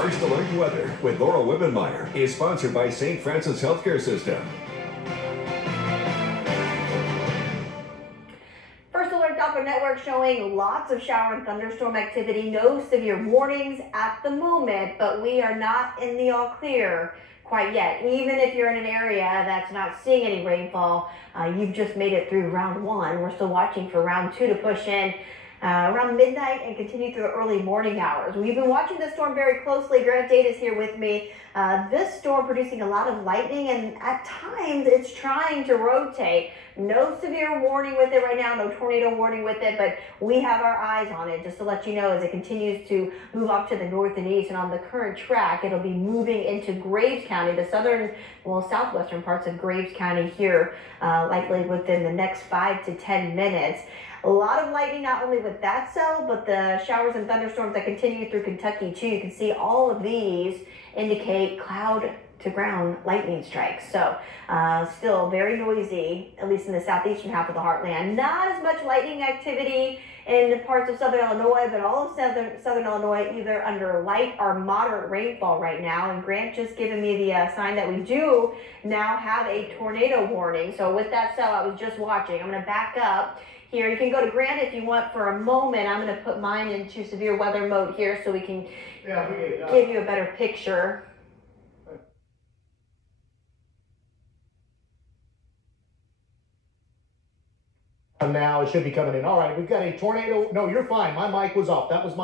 First Alert Weather with Laura Wibbenmeyer is sponsored by St. Francis Healthcare System. First Alert Doppler Network showing lots of shower and thunderstorm activity. No severe warnings at the moment, but we are not in the all clear quite yet. Even if you're in an area that's not seeing any rainfall, you've just made it through round one. We're still watching for round two to push in around midnight and continue through the early morning hours. We've been watching this storm very closely. Grant Date is here with me. This storm producing a lot of lightning, and at times it's trying to rotate. No severe warning with it right now, no tornado warning with it, but we have our eyes on it just to let you know as it continues to move up to the north and east. And on the current track, it'll be moving into Graves County, the southwestern parts of Graves County here, likely within the next 5 to 10 minutes. A lot of lightning, not only with that cell, but the showers and thunderstorms that continue through Kentucky too. You can see all of these indicate cloud to ground lightning strikes. So still very noisy, at least in the southeastern half of the heartland. Not as much lightning activity in parts of southern Illinois, but all of southern Illinois either under light or moderate rainfall right now. And Grant just given me the sign that we do now have a tornado warning. So with that cell I was just watching, I'm going to back up here. You can go to Grant if you want for a moment. I'm going to put mine into severe weather mode here so we can give you a better picture. Now it should be coming in. All right, we've got a tornado. No, you're fine. My mic was off. That was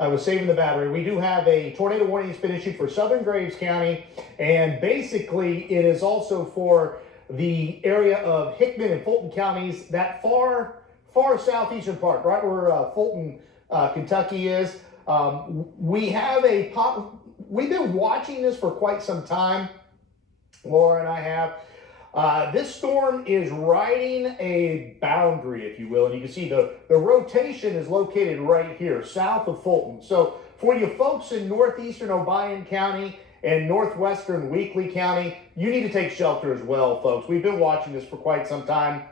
I was saving the battery. We do have a tornado warning that's been issued for southern Graves County, and basically it is also for the area of Hickman and Fulton counties, that far southeastern part, right where Fulton, Kentucky is. We've been watching this for quite some time. Laura and I have. This storm is riding a boundary, if you will, and you can see the rotation is located right here, south of Fulton. So for you folks in northeastern Obion County and northwestern Weakley County, you need to take shelter as well, folks. We've been watching this for quite some time.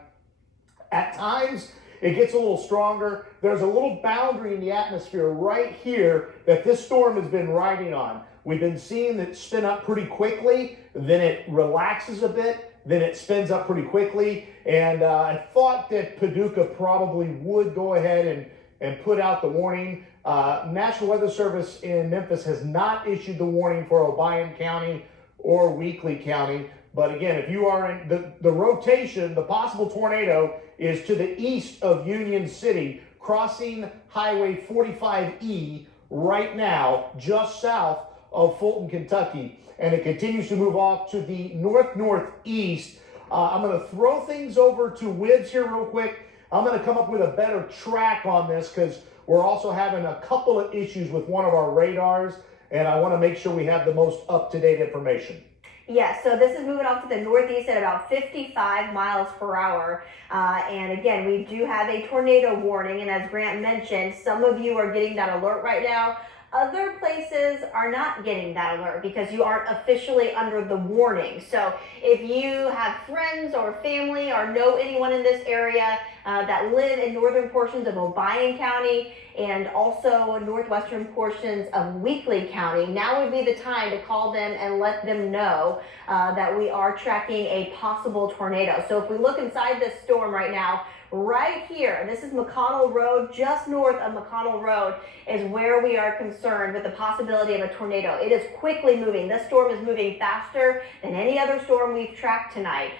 At times, it gets a little stronger. There's a little boundary in the atmosphere right here that this storm has been riding on. We've been seeing it spin up pretty quickly, then it relaxes a bit, then it spins up pretty quickly. And I thought that Paducah probably would go ahead and put out the warning. National Weather Service in Memphis has not issued the warning for Obion County or Weakley County. But again, if you are in the rotation, the possible tornado is to the east of Union City, crossing Highway 45E right now, just south of Fulton, Kentucky. And it continues to move off to the north-northeast. I'm going to throw things over to Wibbs here real quick. I'm going to come up with a better track on this because we're also having a couple of issues with one of our radars, and I want to make sure we have the most up-to-date information. Yes, so this is moving off to the northeast at about 55 miles per hour. And again, we do have a tornado warning. And as Grant mentioned, some of you are getting that alert right now. Other places are not getting that alert because you aren't officially under the warning. So if you have friends or family or know anyone in this area that live in northern portions of Obion County and also northwestern portions of Weakley County, now would be the time to call them and let them know that we are tracking a possible tornado. So if we look inside this storm right now, right here, this is McConnell Road, just north of McConnell Road is where we are concerned with the possibility of a tornado. It is quickly moving. This storm is moving faster than any other storm we've tracked tonight.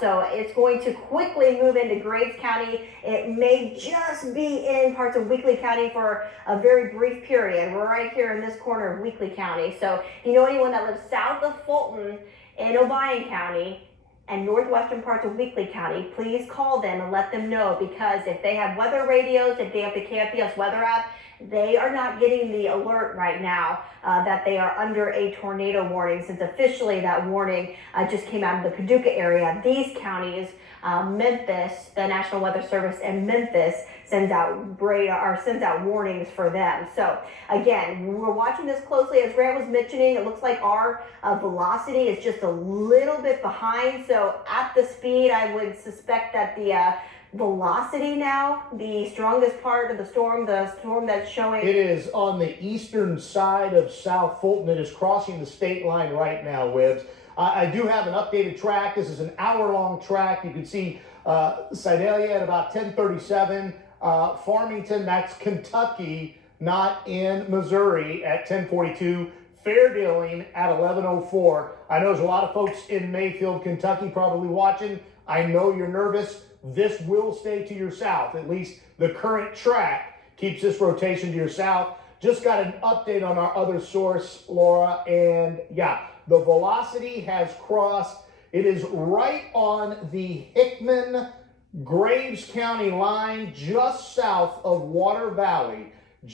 So it's going to quickly move into Graves County. It may just be in parts of Weakley County for a very brief period. We're right here in this corner of Weakley County. So if you know anyone that lives south of Fulton in Obion County and northwestern parts of Weakley County, please call them and let them know, because if they have weather radios, if they have the KFPS weather app, they are not getting the alert right now that they are under a tornado warning, since officially that warning just came out of the Paducah area. These counties, Memphis, the National Weather Service in Memphis sends out warnings for them. So again, we're watching this closely. As Grant was mentioning, it looks like our velocity is just a little bit behind. So at the speed, I would suspect that velocity now, the strongest part of the storm that's showing. It is on the eastern side of South Fulton. It is crossing the state line right now, Wibbs. I do have an updated track. This is an hour-long track. You can see Sedalia at about 10:37. Farmington, that's Kentucky, not in Missouri, at 10:42. Fair dealing at 11:04. I know there's a lot of folks in Mayfield, Kentucky probably watching. I know you're nervous. This will stay to your south. At least the current track keeps this rotation to your south. Just got an update on our other source, Laura, and yeah, the velocity has crossed. It is right on the Hickman Graves County line, just south of Water Valley, and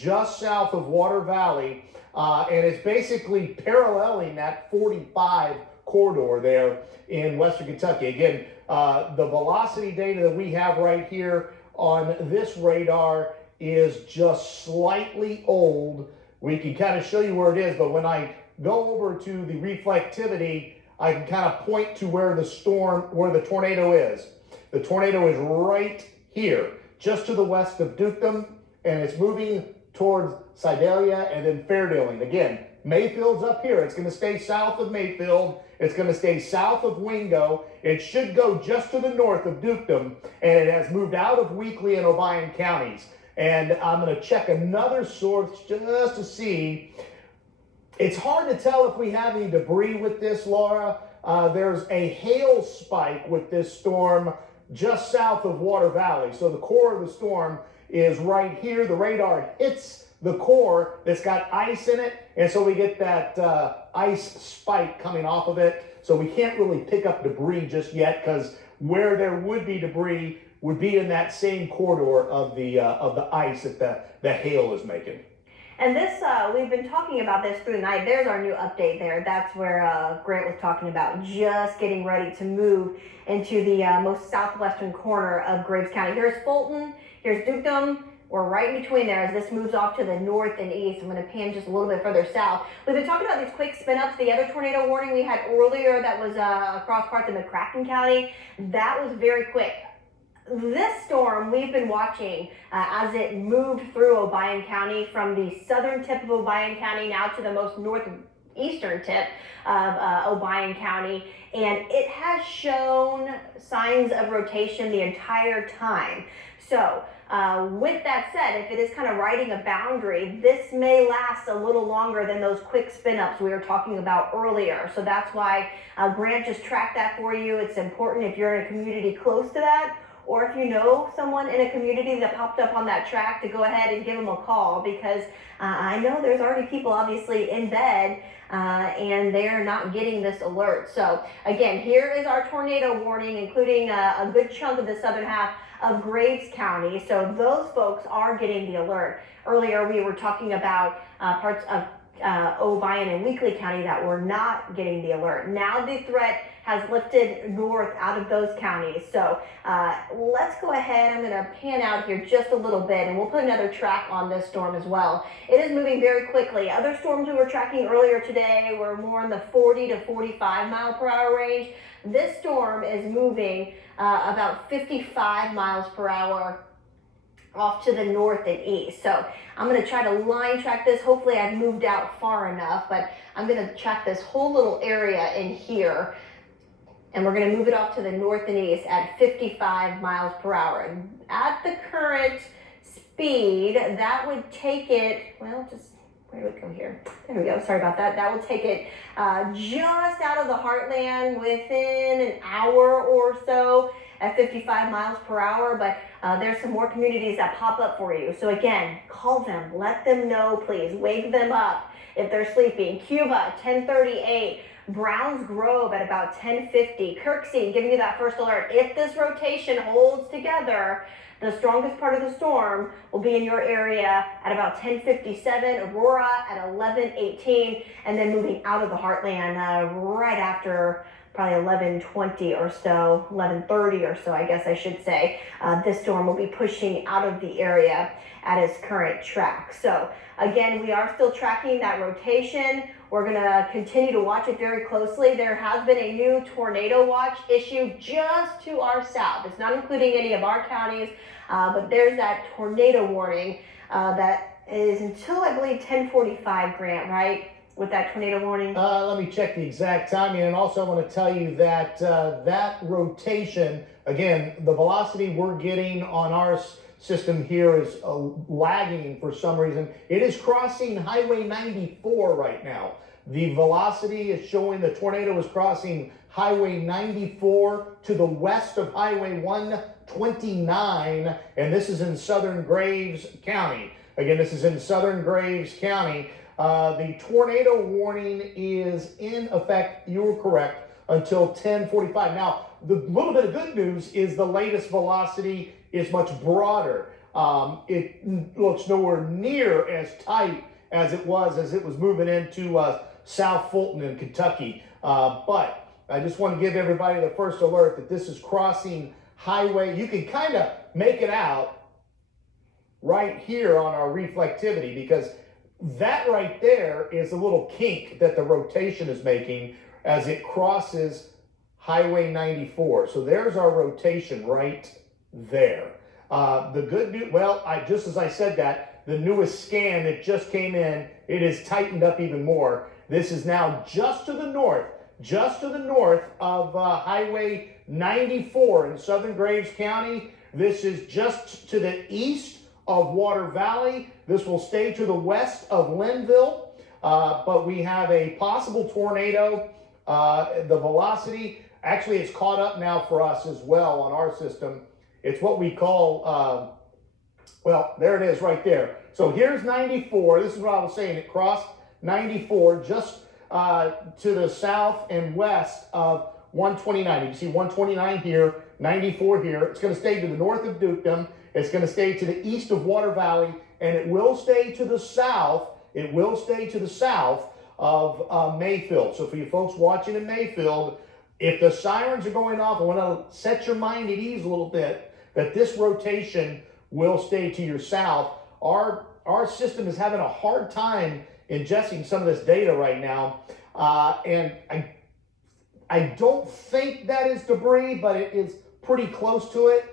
it's basically paralleling that 45 corridor there in Western Kentucky. Again, the velocity data that we have right here on this radar is just slightly old. We can kind of show you where it is, but when I go over to the reflectivity, I can kind of point to where the tornado is. The tornado is right here, just to the west of Dukedom, and it's moving towards Sedalia and then Fair Dealing. Again, Mayfield's up here. It's going to stay south of Mayfield. It's going to stay south of Wingo. It should go just to the north of Dukedom, and it has moved out of Weakley and Obion counties. And I'm going to check another source just to see. It's hard to tell if we have any debris with this, Laura. There's a hail spike with this storm just south of Water Valley. So the core of the storm is right here. The radar hits the core that's got ice in it, and so we get that ice spike coming off of it. So we can't really pick up debris just yet, because where there would be debris would be in that same corridor of the ice that the hail is making. And this, we've been talking about this through the night. There's our new update there. That's where Grant was talking about just getting ready to move into the most southwestern corner of Graves County. Here's Fulton, here's Dukedom. We're right in between there as this moves off to the north and east. I'm going to pan just a little bit further south. We've been talking about these quick spin ups. The other tornado warning we had earlier that was across parts of McCracken County, that was very quick. This storm we've been watching as it moved through Obion County, from the southern tip of Obion County now to the most northeastern tip of Obion County, and it has shown signs of rotation the entire time. So with that said, if it is kind of riding a boundary, this may last a little longer than those quick spin-ups we were talking about earlier. So that's why Grant just tracked that for you. It's important if you're in a community close to that, or if you know someone in a community that popped up on that track, to go ahead and give them a call, because I know there's already people obviously in bed and they're not getting this alert. So again, here is our tornado warning, including a good chunk of the southern half of Graves County. So those folks are getting the alert. Earlier we were talking about parts of Obion and Weakley County that were not getting the alert. Now the threat has lifted north out of those counties. So let's go ahead. I'm going to pan out here just a little bit, and we'll put another track on this storm as well. It is moving very quickly. Other storms we were tracking earlier today were more in the 40 to 45 mile per hour range. This storm is moving about 55 miles per hour off to the north and east. So I'm going to try to line track this. Hopefully I've moved out far enough, but I'm going to track this whole little area in here, and we're going to move it off to the north and east at 55 miles per hour. At the current speed, that would take it, well, just, where do we go here? There we go, sorry about that. That will take it just out of the heartland within an hour or so at 55 miles per hour, but there's some more communities that pop up for you. So again, call them, let them know, please. Wake them up if they're sleeping. Cuba, 1038. Browns Grove at about 1050. Kirksey giving you that first alert. If this rotation holds together, the strongest part of the storm will be in your area at about 1057. Aurora at 1118, and then moving out of the heartland right after probably 11:20 or so, 11:30 or so, I guess I should say. This storm will be pushing out of the area at its current track. So again, we are still tracking that rotation. We're going to continue to watch it very closely. There has been a new tornado watch issued just to our south. It's not including any of our counties, but there's that tornado warning that is until, I believe, 10:45, Grant, right? With that tornado warning. Let me check the exact timing, and also I want to tell you that that rotation, again, the velocity we're getting on our system here is lagging for some reason. It is crossing Highway 94 right now. The velocity is showing the tornado is crossing Highway 94 to the west of Highway 129, and this is in southern Graves County. Again, this is in southern Graves County. The tornado warning is in effect, you were correct, until 10:45. Now, the little bit of good news is the latest velocity is much broader. It looks nowhere near as tight as it was moving into South Fulton in Kentucky. But I just want to give everybody the first alert that this is crossing highway. You can kind of make it out right here on our reflectivity, because that right there is a little kink that the rotation is making as it crosses Highway 94. So there's our rotation right there. The good news, well, just as I said that, the newest scan that just came in, it is tightened up even more. This is now just to the north of Highway 94 in southern Graves County. This is just to the east of Water Valley. This will stay to the west of Linville, but we have a possible tornado. The velocity, actually, it's caught up now for us as well on our system. It's what we call, well, there it is right there. So here's 94. This is what I was saying. It crossed 94 just to the south and west of 129. You can see 129 here, 94 here. It's going to stay to the north of Dukedom. It's going to stay to the east of Water Valley, and it will stay to the south. It will stay to the south of Mayfield. So for you folks watching in Mayfield, if the sirens are going off, I want to set your mind at ease a little bit that this rotation will stay to your south. Our system is having a hard time ingesting some of this data right now, and I don't think that is debris, but it is pretty close to it.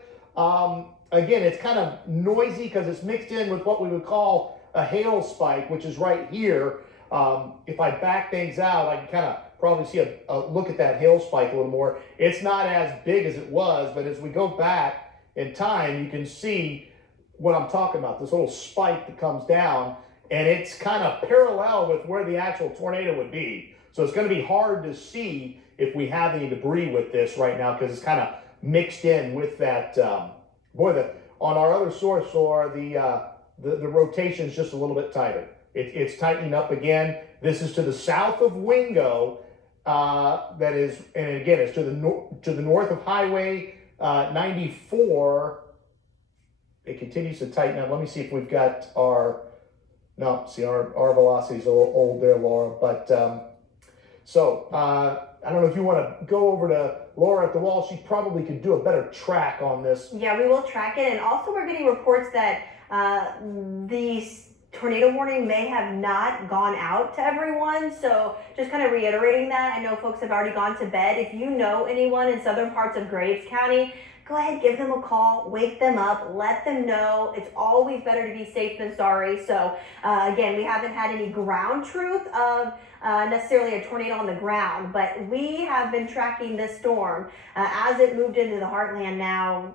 Again, it's kind of noisy because it's mixed in with what we would call a hail spike, which is right here. If I back things out, I can kind of probably see a look at that hail spike a little more. It's not as big as it was, but as we go back in time, you can see what I'm talking about, this little spike that comes down, and it's kind of parallel with where the actual tornado would be. So it's going to be hard to see if we have any debris with this right now because it's kind of mixed in with that. On our other source, or the rotation is just a little bit tighter. It's tightening up again. This is to the south of Wingo. That is, and again, it's to the north of Highway 94. It continues to tighten up. Let me see if we've got our velocity is a little old there, Laura. But I don't know if you want to go over to Laura at the wall. She probably could do a better track on this. Yeah, we will track it. And also we're getting reports that the tornado warning may have not gone out to everyone. So just kind of reiterating that. I know folks have already gone to bed. If you know anyone in southern parts of Graves County, go ahead, give them a call, wake them up, let them know. It's always better to be safe than sorry. So again, we haven't had any ground truth of necessarily a tornado on the ground, but we have been tracking this storm as it moved into the heartland now,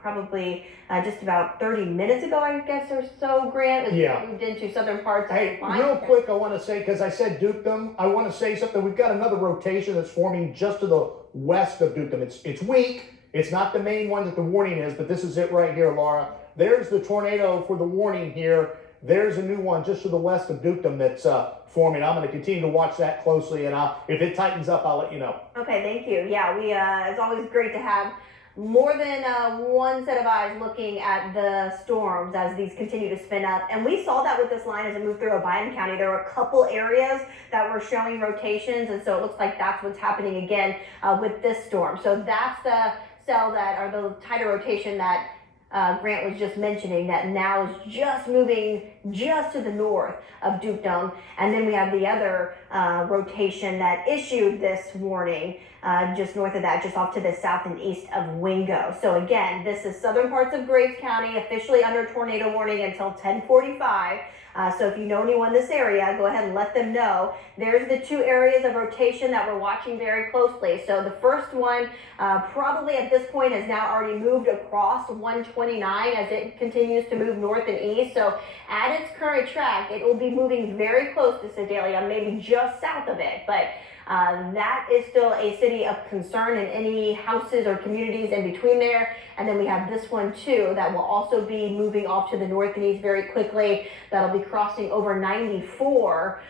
probably just about 30 minutes ago, I guess, or so, Grant. It moved into southern parts. Hey, real quick, I want to say, because I said Dukedom, I want to say something. We've got another rotation that's forming just to the west of Dukedom. It's weak. It's not the main one that the warning is, but this is it right here, Laura. There's the tornado for the warning here. There's a new one just to the west of Dukedom that's forming. I'm going to continue to watch that closely, and if it tightens up, I'll let you know. Okay, thank you. Yeah, it's always great to have more than one set of eyes looking at the storms as these continue to spin up. And we saw that with this line as it moved through Obion County. There were a couple areas that were showing rotations, and so it looks like that's what's happening again with this storm. So that's the cell that, or the tidal rotation that Grant was just mentioning, that now is just moving just to the north of Dukedom. And then we have the other rotation that issued this warning just north of that, just off to the south and east of Wingo. So again, this is southern parts of Graves County, officially under tornado warning until 10:45. So if you know anyone in this area, go ahead and let them know. There's the two areas of rotation that we're watching very closely. So the first one probably at this point has now already moved across 129 as it continues to move north and east. So at its current track, it will be moving very close to Sedalia, maybe just south of it. But that is still a city of concern, and any houses or communities in between there. And then we have this one too that will also be moving off to the north and east very quickly. That'll be crossing over 94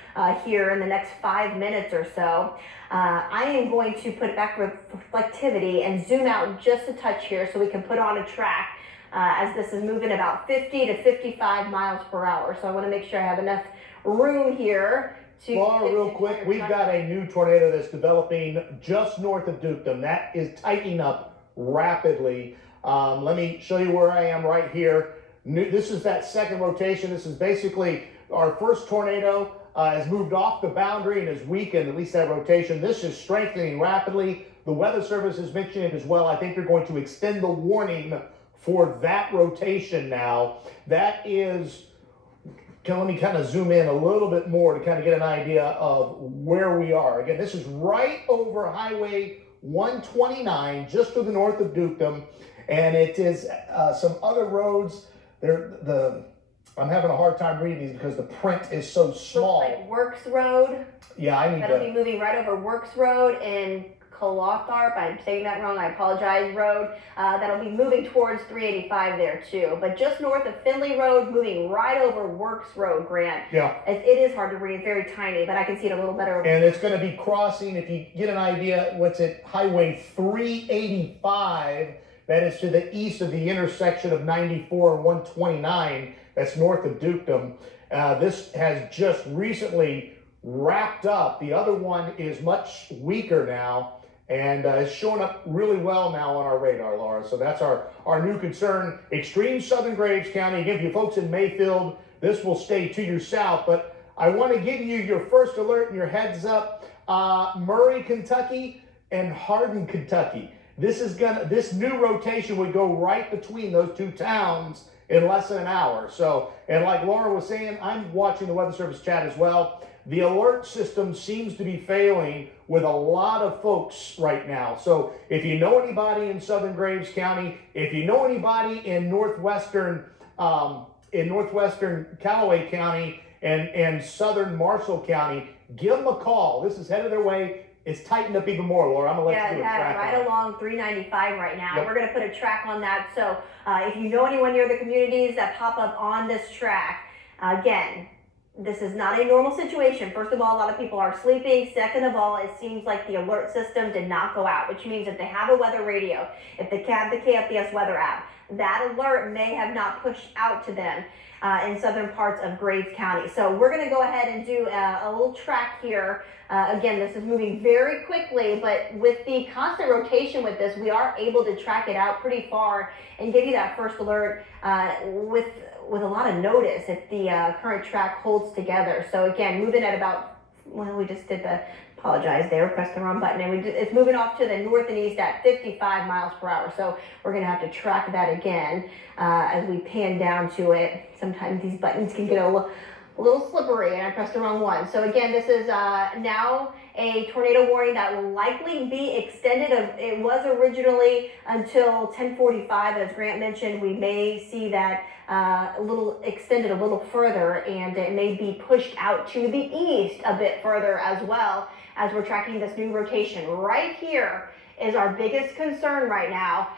here in the next 5 minutes or so. I am going to put back reflectivity and zoom out just a touch here so we can put on a track as this is moving about 50 to 55 miles per hour. So I want to make sure I have enough room here. Laura, real quick, we've got a new tornado that's developing just north of Dukedom. That is tightening up rapidly. Let me show you where I am right here. This is that second rotation. This is basically our first tornado has moved off the boundary and has weakened, at least that rotation. This is strengthening rapidly. The Weather Service is mentioning it as well. I think they're going to extend the warning for that rotation now. That is... Let me kind of zoom in a little bit more to kind of get an idea of where we are. Again, this is right over Highway 129, just to the north of Dukedom, and it is some other roads. I'm having a hard time reading these because the print is so small. Looks like Works Road. Yeah, I need That'll be moving right over Works Road and Clotharp, I'm saying that wrong, I apologize, road. That'll be moving towards 385 there too. But just north of Finley Road, moving right over Works Road, Grant. Yeah. It is hard to read, it's very tiny, but I can see it a little better. And it's going to be crossing, if you get an idea, what's it, Highway 385, that is to the east of the intersection of 94 and 129, that's north of Dukedom. This has just recently wrapped up. The other one is much weaker now, and it's showing up really well now on our radar, Laura. So that's our new concern. Extreme southern Graves County. Again, for you folks in Mayfield, this will stay to your south, but I want to give you your first alert and your heads up. Murray, Kentucky and Hardin, Kentucky. This new rotation would go right between those two towns in less than an hour. So, and like Laura was saying, I'm watching the Weather Service chat as well. The alert system seems to be failing with a lot of folks right now. So if you know anybody in southern Graves County, if you know anybody in northwestern Callaway County and southern Marshall County, give them a call. This is headed their way. It's tightened up even more, Laura. I'm gonna let you do a track right on it. along 395 right now. Yep. We're gonna put a track on that. So if you know anyone near the communities that pop up on this track, again, this is not a normal situation. First of all, a lot of people are sleeping. Second of all, it seems like the alert system did not go out, which means if they have a weather radio, if they have the KFDS weather app, that alert may have not pushed out to them in southern parts of Graves County. So we're going to go ahead and do a little track here. Again, this is moving very quickly, but with the constant rotation with this, we are able to track it out pretty far and give you that first alert with a lot of notice if the current track holds together. So again, moving at about, well, we just did the, apologize there, pressed the wrong button, and it's moving off to the north and east at 55 miles per hour. So we're gonna have to track that again as we pan down to it. Sometimes these buttons can get a little slippery and I pressed the wrong one. So again, this is now a tornado warning that will likely be extended. It was originally until 10:45, as Grant mentioned. We may see that a little extended a little further, and it may be pushed out to the east a bit further as well as we're tracking this new rotation. Right here is our biggest concern right now.